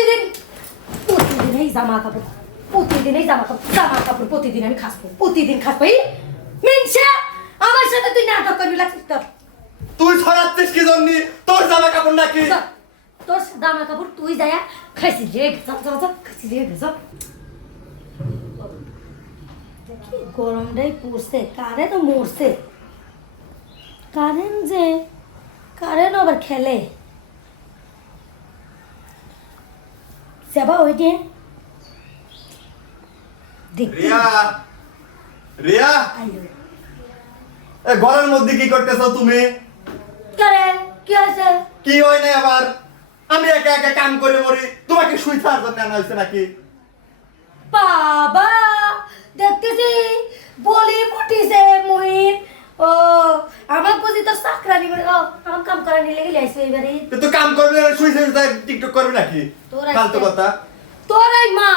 প্রতিদিন প্রতিদিন এই জামা কাপড় প্রতিদিন এই জামা কাপড় জামা কাপড় প্রতিদিন আমি খাসবো প্রতিদিন খাসবো। এই মিনসা আমার সাথে তুই নাটক করবি লাগছিস তোর তুই ছড়াচ্ছিস কি জন্য? তোর জামা কাপড় নাকি? তোর- জামা কাপড় তুই যায়া খাইছিস রে গেছাপ যাও যাও খাইছিস রে গেছাপ দেখি গরমটাই পড়ছে কারেন্ট মরছে? কারেন্ট যে কারেন্ট আবার খেলে? যাবা ওই রিয়া রিয়া। এ ঘরের মধ্যে কি করতেছো তুমি? কারেন্ট কি আছে কি হয় না আবার? আমি একা একা কাম করে মরি তোমাকে শুই থাকার জন্য আনা হয়েছে নাকি? বাবা দেখতেছি বলি ফুটিছে মুহিন ও আমার বুঝি তো চাকরানি করে ও আমার কাম এবারে। তো কাম করবি না শুই শুই তাই টিকটক করবি নাকি? ফালতু কথা। তোর এই মা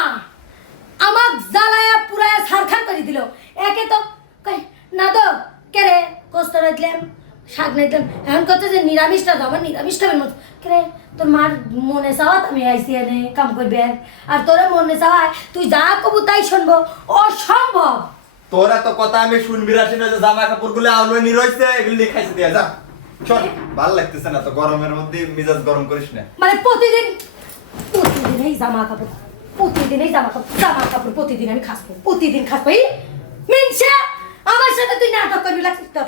আমার জ্বালায়া পুরায়া করে দিল। একে তো কই না দো কেরে কষ্ট না দিলাম শাক না দিলাম এখন কত যে নিরামিষটা দাও আমার নিরামিষটা মতো। কেরে তোর মার মনে চাওয়াত আমি আইসি এনে কাম করবি। আর। আর তোর মনে চাওয়ায় তুই যা কবু তাই শুনব অসম্ভব। তোর তো কথা আমি শুনবি রাখি না যে জামা কাপড়গুলো আউলো নি রইছে এগুলি খাইছে দিয়া যা। চল ভালো লাগতেছে না তো গরমের মধ্যে মিজাজ গরম করিস না। মানে প্রতিদিন প্রতিদিন এই জামা কাপড় প্রতিদিন এই জামা কাপড় জামা কাপড় প্রতিদিন আমি খাসবো প্রতিদিন খাসবো। এই মিনসা আমার সাথে তুই নাটক করবি লাগছিস তোর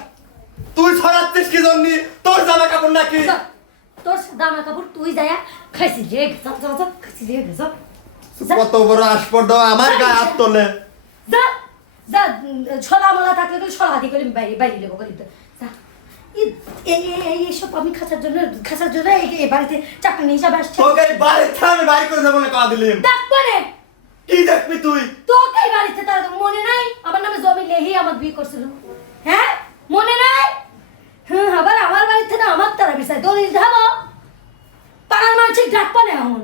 তুই ছড়াচ্ছিস কি জন্য? তোর জামা কাপড় নাকি? তোর- জামা কাপড় তুই যায়া খাইছিস রে গেছাপ যাও যাও খাইছিস রে গেছাপ যা। কত বড় আসপর্দা আমার গায়ে হাত তোলে। যা। যা ছলা মলা থাকলে ছলা করে বাইরে বাইরে যা। এইসব আমি খাসার জন্য খাসার জন্য এই বাড়িতে চাকরি হিসাবে আসছে। তোকে বাড়িতে আমি বাড়ি করে যাব না কা দিলিম দেখ পরে। কি দেখবি তুই? তোকে বাড়িতে তার মনে নাই? আমার নামে জমি লেহি আমার বিয়ে করছিল। হ্যাঁ? মনে নাই? হ্যাঁ আবার আমার বাড়িতে না আমার তারা বিষয় দলিল ধাবো পাড়ার মানুষ ডাকবো না এমন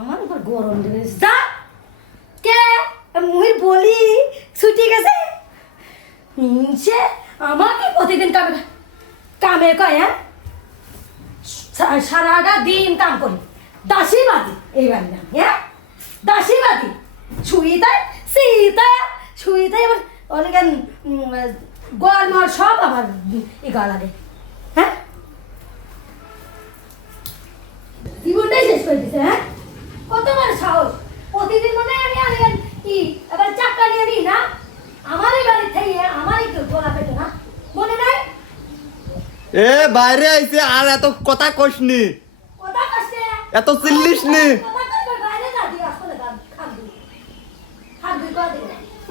আমার উপর গরম দেবে যা কে মুই বলি ছুটি গেছে হিংসে আমাকে প্রতিদিন কামে কামে কয় হ্যাঁ? সারাটা দিন কাম করি। দাসীবাদী এইবার নাম হ্যাঁ? দাসীবাদী সুইতায় সীতায় সুইতায় আবার অনেক গোয়াল সব আমার ই গা লাগে হ্যাঁ? জীবনটাই শেষ করে দিছে হ্যাঁ? কত বড় সাহস। প্রতিদিন মনে হয় আমি আনি কি এবার চাক্কা নিয়ে নিই না আমারই বাড়ি থেকে আমারই কেউ গোলা পেটে না মনে নাই এ বাইরে আইছে আর এত কথা কইসনি এত চিল্লিস নি।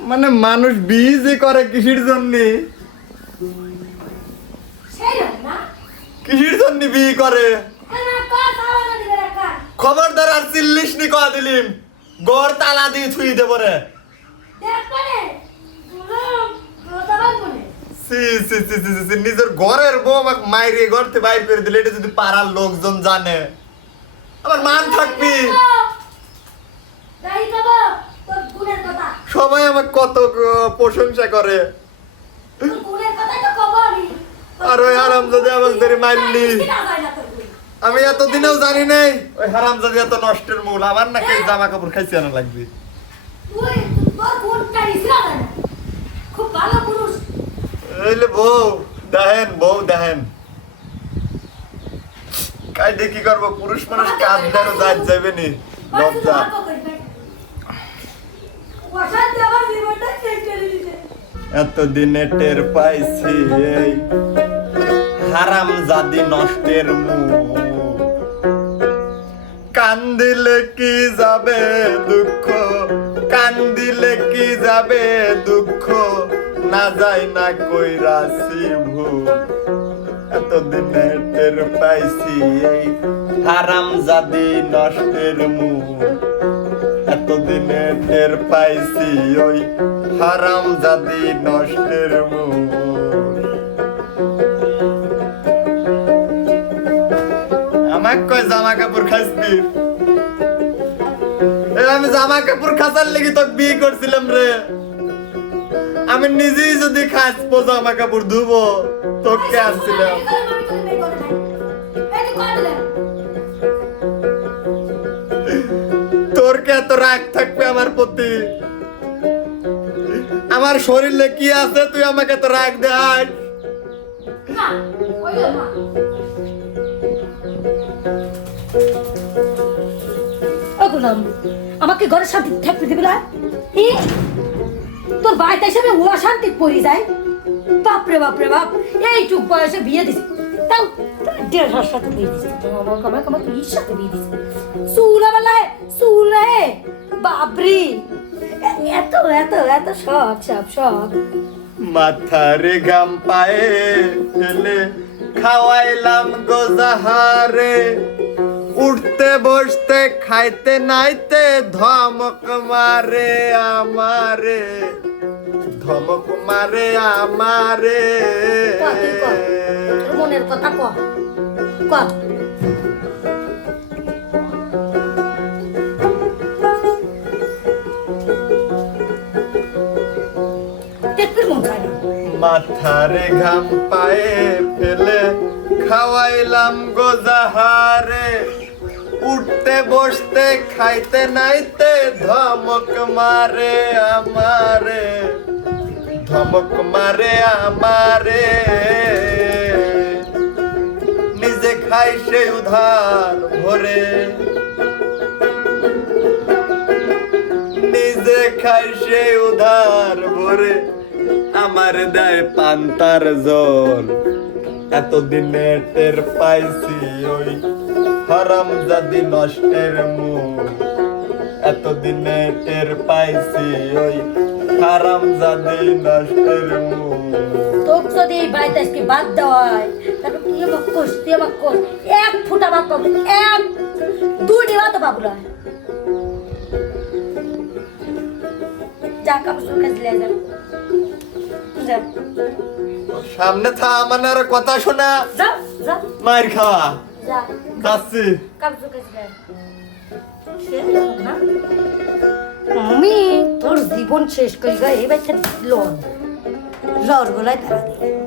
মানে মানুষ বিয়ে করে কিসের জন্য। কিসের জন্য বিয়ে করে। খবরদার আর চিল্লিস নি কয়া দিলিম। গড় তালা দিয়ে ছুঁই দেবো রে দেখ পারে তুলম প্রতাবান মনে সি সি সি সি সি, সি, নিজের ঘরের বউ আমাকে মাইরে ঘর থেকে বাইর করে দিলে এটা যদি পাড়ার লোকজন জানে। আমার মান থাকবি। সবাই আমাকে কত প্রশংসা করে। আর ওই হারামজাদে আমাকে ধরে মারলি। না। আমি এতদিনেও জানি নাই। ওই হারামজাদি এত নষ্টের মূল। আমার নাকি এই জামা কাপড় খাইছে আনা লাগবে। না। খুব ভালো এইলে বউ দেখেন বউ দেখেন। কাই দেখি করব? পুরুষ মানুষ কাজ দেন যাই যাবে নি। লজ্জা। এতদিনে টের পাইছি এই হারাম জাদি নষ্টের মুখ। কান্দিলে কি যাবে দুঃখ? কান্দিলে কি যাবে দুঃখ? না যায় না কইরাছি ভুল এতদিনে টের পাইছি এই হারাম জাদি নষ্টের মুখ। এতদিনে টের পাইছি ওই হারাম জাদি নষ্টের মুখ। আমাক কয় জামা কাপড় খাইছি আমি জামা কাপড় খাসার লেগে তো বিয়ে করছিলাম রে। আমি নিজেই যদি খাসবো জামা কাপড় ধুবো তোকে আসছিলাম। কে এত রাগ থাকবে আমার প্রতি। আমার শরীরে কি আছে তুই আমাকে তো রাগ গোলাম আমাকে ঘরে শান্তি থাকতে দিবি না? তোর বাড়িতে হিসেবে ও শান্তি পড়ি যায় বাপরে বাপরে বাপ এইটুক বয়সে বিয়ে দিছি। তাও তাও সাথে বিয়ে দিছি। আমাকে আমাকে আমাকে ইর সাথে বিয়ে দিছি। সুলা বেলায় বাবরি এত এত এত শখ, সব শখ। মাথারে গাম পায়ে ফেলে খাওয়াইলাম গোজাহারে উঠতে, বসতে, খাইতে, নাইতে ধমক মারে আমারে। ধমক মারে আমারে মনের কথা ক মাথারে ঘাম পায়ে ফেলে খাওয়াইলাম গোজাহারে উঠতে বসতে খাইতে নাইতে ধমক মারে আমারে। ধমক মারে আমারে। নিজে খাই সে উধার ভরে। নিজে খাই সে উধার ভরে। আমার দেয় পান্তার জল। এতদিনে টের পাইছি ওই হরম জাদি নষ্টের মুখ এতদিনে টের পাইছি ওই হারাম জাদি নষ্টের তোকে যদি এই বাড়িতে আজকে বাদ দেওয়া হয় তাহলে তুই আমাকে কোষ তুই আমাকে কোষ এক ফুটা ভাত পাবো এক পাবো না। যা কাপড় কাছে সামনে থা মানে আর কথা শোনা। যা যা। মার খাওয়া। যা। যাচ্ছি কাপড় চোপড় কাছে লিয়ে না। আমি তোর জীবন শেষ করি গা এই বাচ্চা লন লর গলায় দিয়ে।